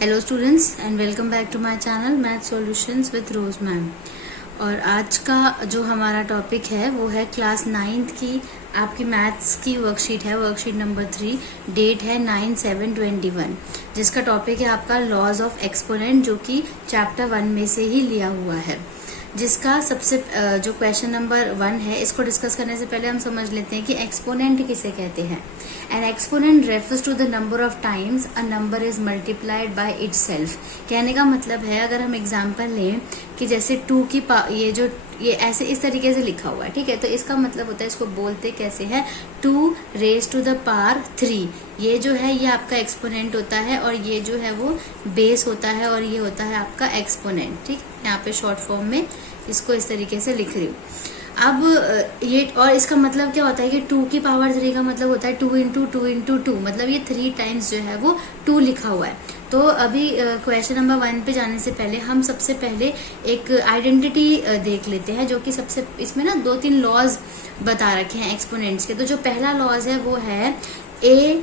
Hello students and welcome back to my channel math solutions with Rose ma'am. और आज का जो हमारा टॉपिक है वो है क्लास 9th की आपकी मैथ्स की वर्कशीट है, वर्कशीट नंबर 3। डेट है 9/7/21, जिसका टॉपिक है आपका लॉज ऑफ एक्सपोनेंट, जो कि चैप्टर 1 में से ही लिया हुआ है। जिसका सबसे जो क्वेश्चन नंबर 1 है, इसको डिस्कस करने से पहले हम समझ लेते हैं कि एक्सपोनेंट किसे कहते हैं। An exponent refers to the number of times a number is multiplied by itself. कहने का मतलब है, अगर हम एग्जांपल लें कि जैसे 2 की ये ऐसे इस तरीके से लिखा हुआ है, ठीक है, तो इसका मतलब होता है, इसको बोलते कैसे है, 2 रेज टू द पावर 3। ये जो है ये आपका एक्सपोनेंट होता है और ये जो है वो बेस होता है और ये होता है आपका एक्सपोनेंट। ठीक, यहाँ पे शॉर्ट फॉर्म में इसको इस तरीके से लिख रही हूँ। अब ये और इसका मतलब क्या होता है कि 2 की पावर 3 का मतलब होता है 2 इंटू 2 इंटू 2, मतलब ये 3 टाइम्स जो है वो 2 लिखा हुआ है। तो अभी क्वेश्चन नंबर 1 पे जाने से पहले हम सबसे पहले एक आइडेंटिटी देख लेते हैं, जो कि सबसे इसमें ना 2-3 लॉज बता रखे हैं एक्सपोनेंट्स के। तो जो पहला लॉज है वो है a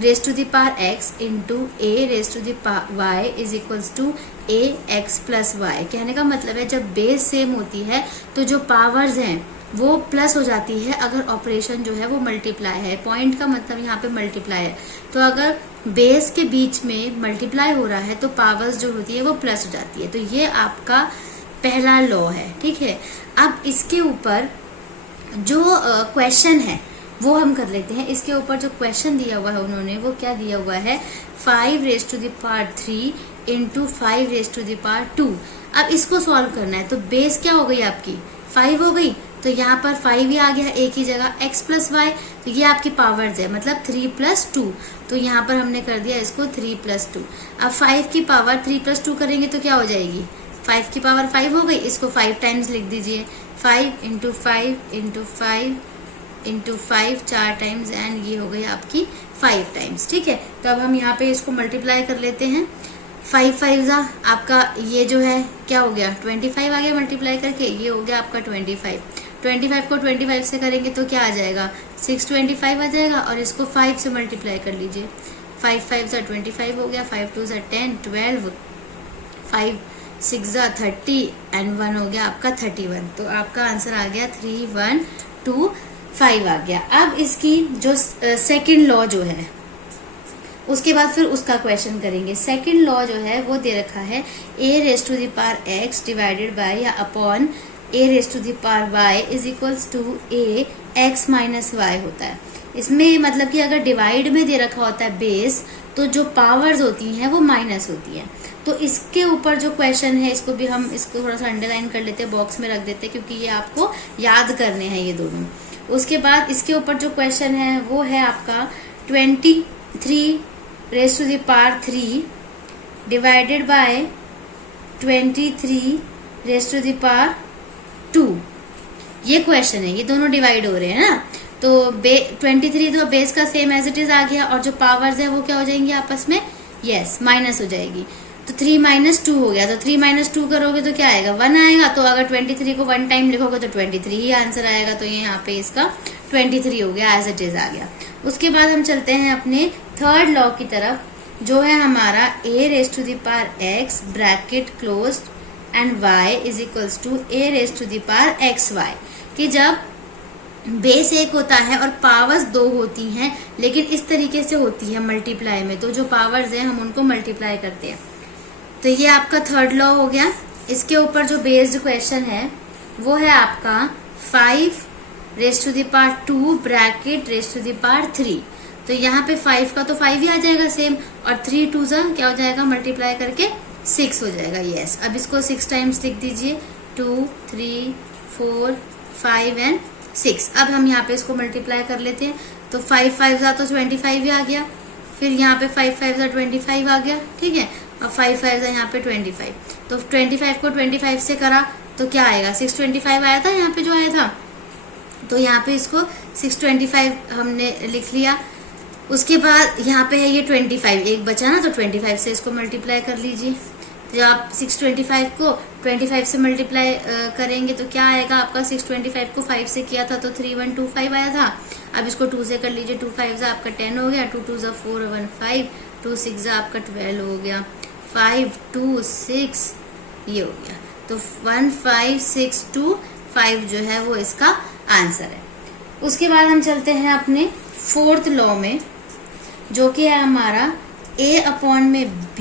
raise to the power x into a raise to the power y is equals to a x plus y. कहने का मतलब है जब बेस सेम होती है तो जो पावर्स हैं वो प्लस हो जाती है अगर ऑपरेशन जो है वो मल्टीप्लाई है। पॉइंट का मतलब यहाँ पे मल्टीप्लाई है, तो अगर बेस के बीच में मल्टीप्लाई हो रहा है तो पावर्स जो होती है वो प्लस हो जाती है। तो ये आपका पहला लॉ है, ठीक है। अब इसके ऊपर जो क्वेश्चन है वो हम कर लेते हैं। इसके ऊपर जो क्वेश्चन दिया हुआ है उन्होंने, वो क्या दिया हुआ है, 5 raise to the power 3 into 5 raise to the power 2। अब इसको सॉल्व करना है, तो बेस क्या हो गई आपकी 5 हो गई, तो यहाँ पर 5 ही आ गया एक ही जगह, x प्लस वाई, तो ये आपकी पावर्स है, मतलब 3 प्लस 2। तो यहाँ पर हमने कर दिया इसको 3 प्लस 2। अब 5 की पावर 3 प्लस 2 करेंगे तो क्या हो जाएगी, 5 की पावर 5 हो गई। इसको 5 टाइम्स लिख दीजिए, 5 into 5 into 5 into 5 4 times, and ये हो गई आपकी 5 टाइम्स, ठीक है। तो अब हम यहाँ पे इसको मल्टीप्लाई कर लेते हैं। 5 5 आपका ये जो है क्या हो गया, 25 आ गया मल्टीप्लाई करके, ये हो गया आपका 25। 25 को 25 से करेंगे तो क्या आ जाएगा, 625 आ जाएगा, और इसको 5 से मल्टीप्लाई कर लीजिए। 5 5 25 हो गया, 5 2 10 12, 5 6 30 एंड 1 हो गया आपका 31। तो आपका आंसर आ गया 3125 आ गया। अब इसकी जो सेकंड लॉ जो है, उसके बाद फिर उसका क्वेश्चन करेंगे। सेकंड लॉ जो है वो दे रखा है a raise to the power x divided by या upon a raise to the power y is equals to a x minus y होता है। इसमें मतलब कि अगर डिवाइड में दे रखा होता है बेस, तो जो पावर्स होती हैं वो माइनस होती हैं। तो इसके ऊपर जो क्वेश्चन है, इसको भी हम इसको थोड़ा सा अंडरलाइन कर लेते हैं, बॉक्स में रख देते हैं, क्योंकि ये आपको याद करने हैं ये दोनों। उसके बाद इसके ऊपर जो क्वेश्चन है वो है आपका 23 raise to the power 3 divided by 23 raise to the power 2। ये क्वेश्चन है, ये दोनों डिवाइड हो रहे हैं ना। तो 23 तो बेस का सेम एज इट इज आ गया, और जो पावर्स है वो क्या हो जाएंगी आपस में, यस माइनस हो जाएगी। तो 3 माइनस 2 हो गया, तो 3 माइनस 2 करोगे तो क्या आएगा, 1 आएगा। तो अगर 23 को 1 टाइम लिखोगे तो 23 ही आंसर आएगा। तो ये यहाँ पे इसका 23 हो गया, एज इट इज आ गया। उसके बाद हम चलते हैं अपने थर्ड लॉ की तरफ, जो है हमारा a raise to the power x bracket close and y is equals to a raise to the power x y. कि जब बेस 1 होता है और पावर्स 2 होती हैं, लेकिन इस तरीके से होती है मल्टीप्लाई में, तो जो पावर्स हैं हम उनको मल्टीप्लाई करते हैं। तो ये आपका थर्ड लॉ हो गया। इसके ऊपर जो बेस्ड क्वेश्चन है वो है आपका 5 raise to the power 2 bracket raise to the power 3। तो यहाँ पे 5 का तो 5 ही आ जाएगा सेम, और 3 2 क्या हो जाएगा, मल्टीप्लाई करके 6 हो जाएगा, यस। अब इसको 6 टाइम्स लिख दीजिए, 2 3 4 5 एंड 6। अब हम यहाँ पे इसको मल्टीप्लाई कर लेते हैं। तो 5 5 तो 25 ही आ गया, फिर यहाँ पे 5 5 25 आ गया, ठीक है। और 5 5 यहाँ पे 25, तो 25 को 25 से करा तो क्या आएगा, 625 आया था यहाँ पे जो आया था। तो यहाँ पे इसको 625 हमने लिख लिया। उसके बाद यहाँ पे है ये 25, एक बचा ना, तो 25 से इसको मल्टीप्लाई कर लीजिए। जब आप 625 को 25 से मल्टीप्लाई करेंगे तो क्या आएगा आपका, 625 को 5 से किया था तो 3125 आया था। अब इसको 2 से कर लीजिए, 2 5 आपका 10 हो गया, 2 2 4 1 5, 2 6 आपका 12 हो गया। 5 2 6 ये हो गया। तो 1562 जो है वो इसका आंसर है। उसके बाद हम चलते हैं अपने फोर्थ लॉ में, जो कि है हमारा a अपॉन में b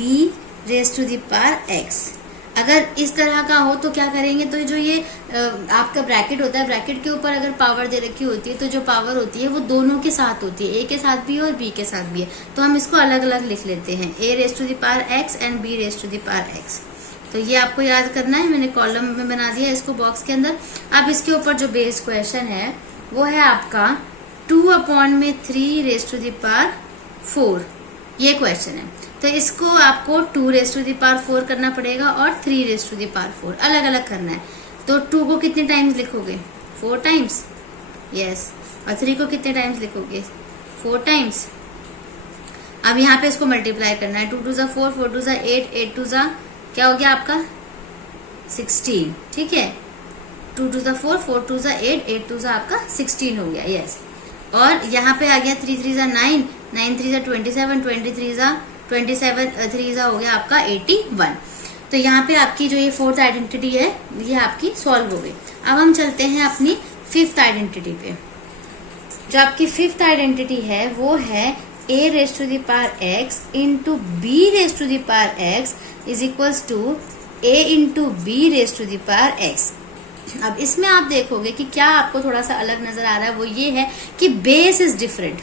raise to the power x। अगर इस तरह का हो तो क्या करेंगे, तो जो ये आपका ब्रैकेट होता है, ब्रैकेट के ऊपर अगर पावर दे रखी होती है तो जो पावर होती है वो दोनों के साथ होती है, a के साथ भी है और b के साथ भी है। तो हम इसको अलग अलग लिख लेते हैं, a raise to the power x and b raise to the power x। तो ये आपको याद करना है, मैंने कॉलम में बना दिया इसको बॉक्स के अंदर। अब इसके ऊपर जो बेस क्वेश्चन है वो है आपका 2 अपॉन में 3 रेज टू द पावर 4, ये क्वेश्चन है। तो इसको आपको 2 रेज टू द पावर 4 करना पड़ेगा और 3 रेज टू द पावर 4 अलग अलग करना है। तो 2 को कितने टाइम्स लिखोगे, 4 टाइम्स, यस। और 3 को कितने टाइम्स लिखोगे, 4 टाइम्स। अब यहाँ पे इसको मल्टीप्लाई करना है, 2 2 ज़ा 4, 4 2 ज़ा 8, 8 2 ज़ा क्या हो गया आपका 16, ठीक है। 2 2 ज़ा 4, 4 2 ज़ा 8, 8 2 ज़ा आपका 16 हो गया, यस। और यहाँ पे आ गया 3 3 ज़ा 9, 9 3 ज़ा 27, 23 ज़ा 27, 3 ज़ा हो गया आपका 81। तो यहाँ पे आपकी जो ये फोर्थ आइडेंटिटी है ये आपकी सॉल्व हो गई। अब हम चलते हैं अपनी फिफ्थ आइडेंटिटी पे। जो आपकी फिफ्थ आइडेंटिटी है वो है a raise to the power x into b raise to the power x is equals to a into B raise to the power x। अब इसमें आप देखोगे कि क्या आपको थोड़ा सा अलग नजर आ रहा है, वो ये है कि बेस इज डिफरेंट।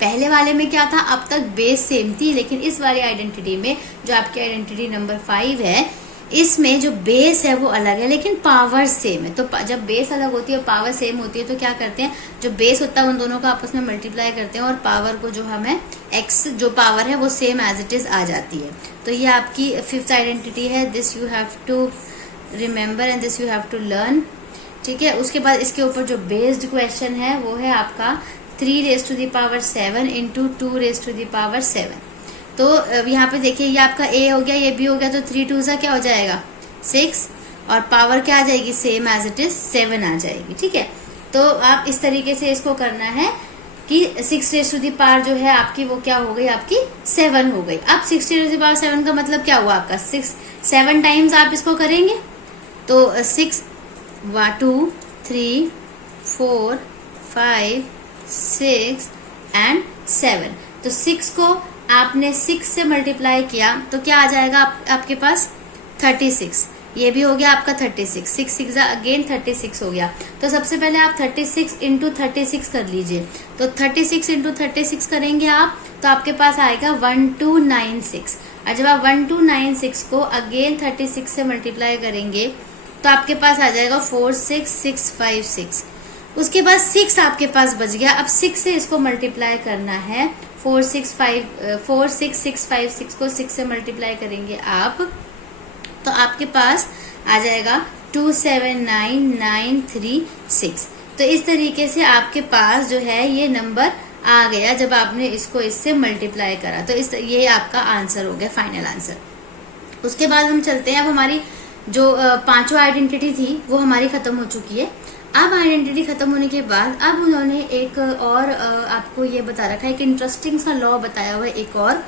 पहले वाले में क्या था, अब तक बेस सेम थी, लेकिन इस वाली आइडेंटिटी में जो आपकी आइडेंटिटी नंबर 5 है, इसमें जो बेस है वो अलग है लेकिन पावर सेम है। तो जब बेस अलग होती है और पावर सेम होती है तो क्या करते हैं, जो बेस होता है उन दोनों को आपस में मल्टीप्लाई करते हैं और पावर को जो हमें एक्स जो पावर है वो सेम एज इट इज आ जाती है। तो ये आपकी फिफ्थ आइडेंटिटी है। This you have to remember and this you have to learn, ठीक है। उसके बाद इसके ऊपर जो बेस्ड क्वेश्चन है वो है आपका 3 raise to the power 7 into 2 raise to the power 7। तो यहाँ पे देखिए ये आपका a हो गया, ये b हो गया, तो 3 2 सा क्या हो जाएगा 6 और पावर क्या आ जाएगी सेम एज इट इज 7 आ जाएगी, ठीक है। तो आप इस तरीके से इसको करना है कि 6 रेज टू द पावर जो है आपकी वो क्या हो गई, आपकी 7 हो गई। अब 6 रेज टू द पावर 7 का मतलब क्या हुआ आपका 7 टाइम्स आप इसको करेंगे तो 6 2 3 4 5 6 एंड 7। तो 6 को आपने 6 से मल्टीप्लाई किया तो क्या आ जाएगा आपके पास 36। ये भी हो गया आपका 36, 6 6 अगेन 36 हो गया। तो सबसे पहले आप 36 इंटू 36 कर लीजिए। तो 36 इंटू 36 करेंगे आप तो आपके पास आएगा 1296। और जब आप 1296 को अगेन 36 से मल्टीप्लाई करेंगे तो आपके पास आ जाएगा 46656। उसके बाद 6 आपके पास बच गया। अब 6 से इसको मल्टीप्लाई करना है, 46656 को 6 से मल्टीप्लाई करेंगे आप तो आपके पास आ जाएगा 279936। तो इस तरीके से आपके पास जो है ये नंबर आ गया जब आपने इसको इससे मल्टीप्लाई करा। तो ये आपका आंसर हो गया, फाइनल आंसर। उसके बाद हम चलते हैं, अब हमारी जो पांचों आइडेंटिटी थी वो हमारी खत्म हो चुकी है। अब आइडेंटिटी खत्म होने के बाद अब उन्होंने एक और आपको ये बता रखा है, एक इंटरेस्टिंग सा लॉ बताया हुआ है एक और,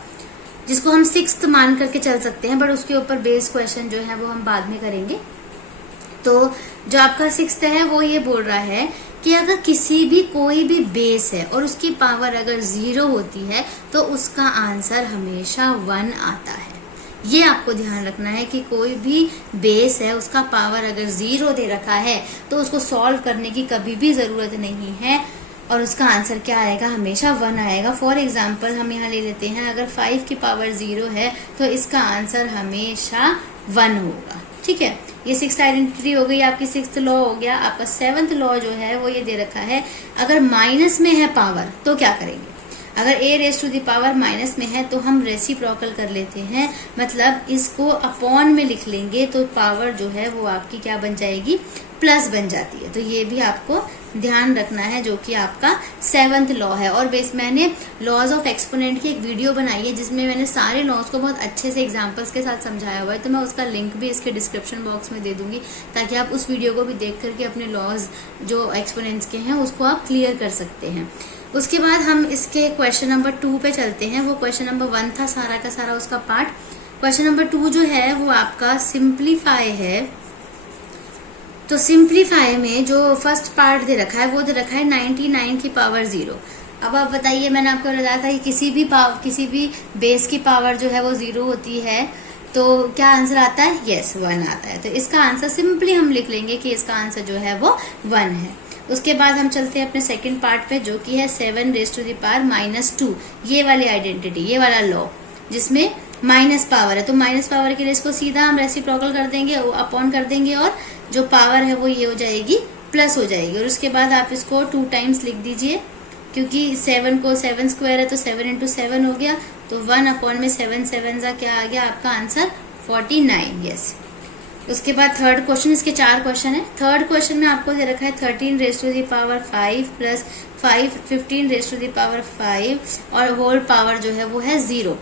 जिसको हम 6th मान करके चल सकते हैं, बट उसके ऊपर बेस क्वेश्चन जो है वो हम बाद में करेंगे। तो जो आपका 6th है वो ये बोल रहा है कि अगर किसी भी कोई भी बेस है और उसकी पावर अगर 0 होती है तो उसका आंसर हमेशा 1 आता है। ये आपको ध्यान रखना है कि कोई भी बेस है उसका पावर अगर 0 दे रखा है तो उसको सॉल्व करने की कभी भी जरूरत नहीं है और उसका आंसर क्या आएगा, हमेशा 1 आएगा। फॉर एग्जाम्पल हम यहाँ ले लेते हैं, अगर 5 की पावर 0 है तो इसका आंसर हमेशा 1 होगा, ठीक है। ये 6th आइडेंटिटी हो गई, आपकी 6th लॉ हो गया। आपका 7th लॉ जो है वो ये दे रखा है, अगर माइनस में है पावर तो क्या करेंगे। अगर a raise to the power minus में है तो हम रेसिप्रोकल कर लेते हैं, मतलब इसको अपॉन में लिख लेंगे तो पावर जो है वो आपकी क्या बन जाएगी, प्लस बन जाती है। तो ये भी आपको ध्यान रखना है, जो कि आपका 7th लॉ है। और मैंने लॉज ऑफ एक्सपोनेंट की एक वीडियो बनाई है जिसमें मैंने सारे लॉज को बहुत अच्छे से एग्जांपल्स के साथ समझाया हुआ है, तो मैं उसका लिंक भी इसके डिस्क्रिप्शन बॉक्स में दे दूंगी ताकि आप उस वीडियो को भी देख करके अपने लॉज जो एक्सपोनेंट्स के हैं उसको आप क्लियर कर सकते हैं। उसके बाद हम इसके क्वेश्चन नंबर 2 पे चलते हैं। वो क्वेश्चन नंबर 1 था सारा का सारा उसका पार्ट। क्वेश्चन नंबर 2 जो है वो आपका सिंप्लीफाई है। तो सिंप्लीफाई में जो फर्स्ट पार्ट दे रखा है वो दे रखा है 99 की पावर 0। अब आप बताइए, मैंने आपको बताया था कि किसी भी बेस की पावर जो है वो 0 होती है, तो क्या आंसर आता है? यस, 1 आता है। तो इसका आंसर सिंपली हम लिख लेंगे कि इसका आंसर जो है वो 1 है। उसके बाद हम चलते हैं अपने सेकंड पार्ट पे, जो कि है 7 रेज़ टू द पावर -2। ये वाली आइडेंटिटी, ये वाला लॉ जिसमें माइनस पावर है, तो माइनस पावर के लिए इसको सीधा हम रेसिप्रोकल कर देंगे, अपॉन कर देंगे, और जो पावर है वो ये हो जाएगी प्लस हो जाएगी। और उसके बाद आप इसको 2 टाइम्स लिख दीजिए, क्योंकि 7 को 7 स्क्वायर है तो 7 × 7 हो गया, तो 1 अपॉन में 7 7 सा क्या आ गया आपका आंसर? 49। यस। उसके बाद थर्ड क्वेश्चन, इसके 4 क्वेश्चन है। थर्ड क्वेश्चन में आपको दे रखा है 13 raise to the power 5 plus 15 raise to the power 5 और होल पावर जो है वो है 0।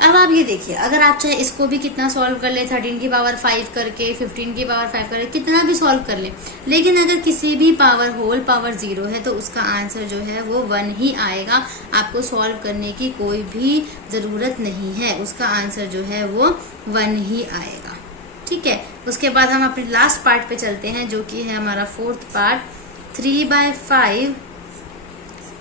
अब आप ये देखिए, अगर आप चाहे इसको भी कितना सॉल्व कर ले, 13 की पावर 5 करके, 15 की पावर 5 करके, कितना भी सॉल्व कर ले, लेकिन अगर किसी भी पावर होल पावर 0 है तो उसका आंसर जो है वो 1 ही आएगा। आपको सॉल्व करने की कोई भी ज़रूरत नहीं है, उसका आंसर जो है वो 1 ही आएगा। ठीक है। उसके बाद हम अपने लास्ट पार्ट पे चलते हैं, जो कि है हमारा 4th पार्ट। 3/5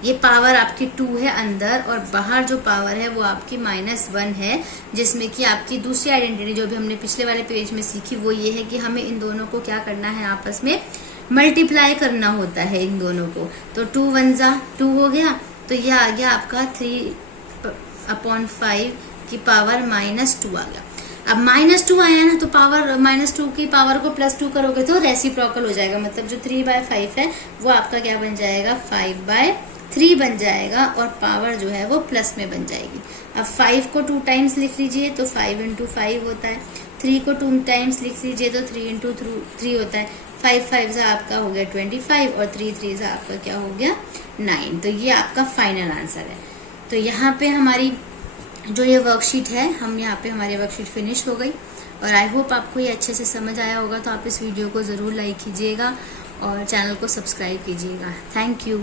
ये पावर आपकी 2 है अंदर, और बाहर जो पावर है वो आपकी -1 है, जिसमें कि आपकी दूसरी आइडेंटिटी जो भी हमने पिछले वाले पेज में सीखी वो ये है कि हमें इन दोनों को क्या करना है, आपस में मल्टीप्लाई करना होता है इन दोनों को। तो 2 1 जा 2 हो गया, तो ये आ गया आपका 3/5 की पावर -2 आ गया। अब -2 आया ना, तो पावर -2 की पावर को +2 करोगे तो रेसिप्रोकल हो जाएगा, मतलब जो 3/5 है वो आपका क्या बन जाएगा? 5/3 बन जाएगा, और पावर जो है वो प्लस में बन जाएगी। अब 5 को 2 टाइम्स लिख लीजिए तो 5 × 5 होता है। 3 को 2 टाइम्स लिख लीजिए तो 3 × 3 होता है। 5 5 से आपका हो गया 25, और 3 3 से आपका क्या हो गया? 9। तो ये आपका फाइनल आंसर है। तो यहाँ पे हमारी जो ये वर्कशीट है, हमारी वर्कशीट फिनिश हो गई, और आई होप आपको ये अच्छे से समझ आया होगा। तो आप इस वीडियो को ज़रूर लाइक कीजिएगा और चैनल को सब्सक्राइब कीजिएगा। Thank you.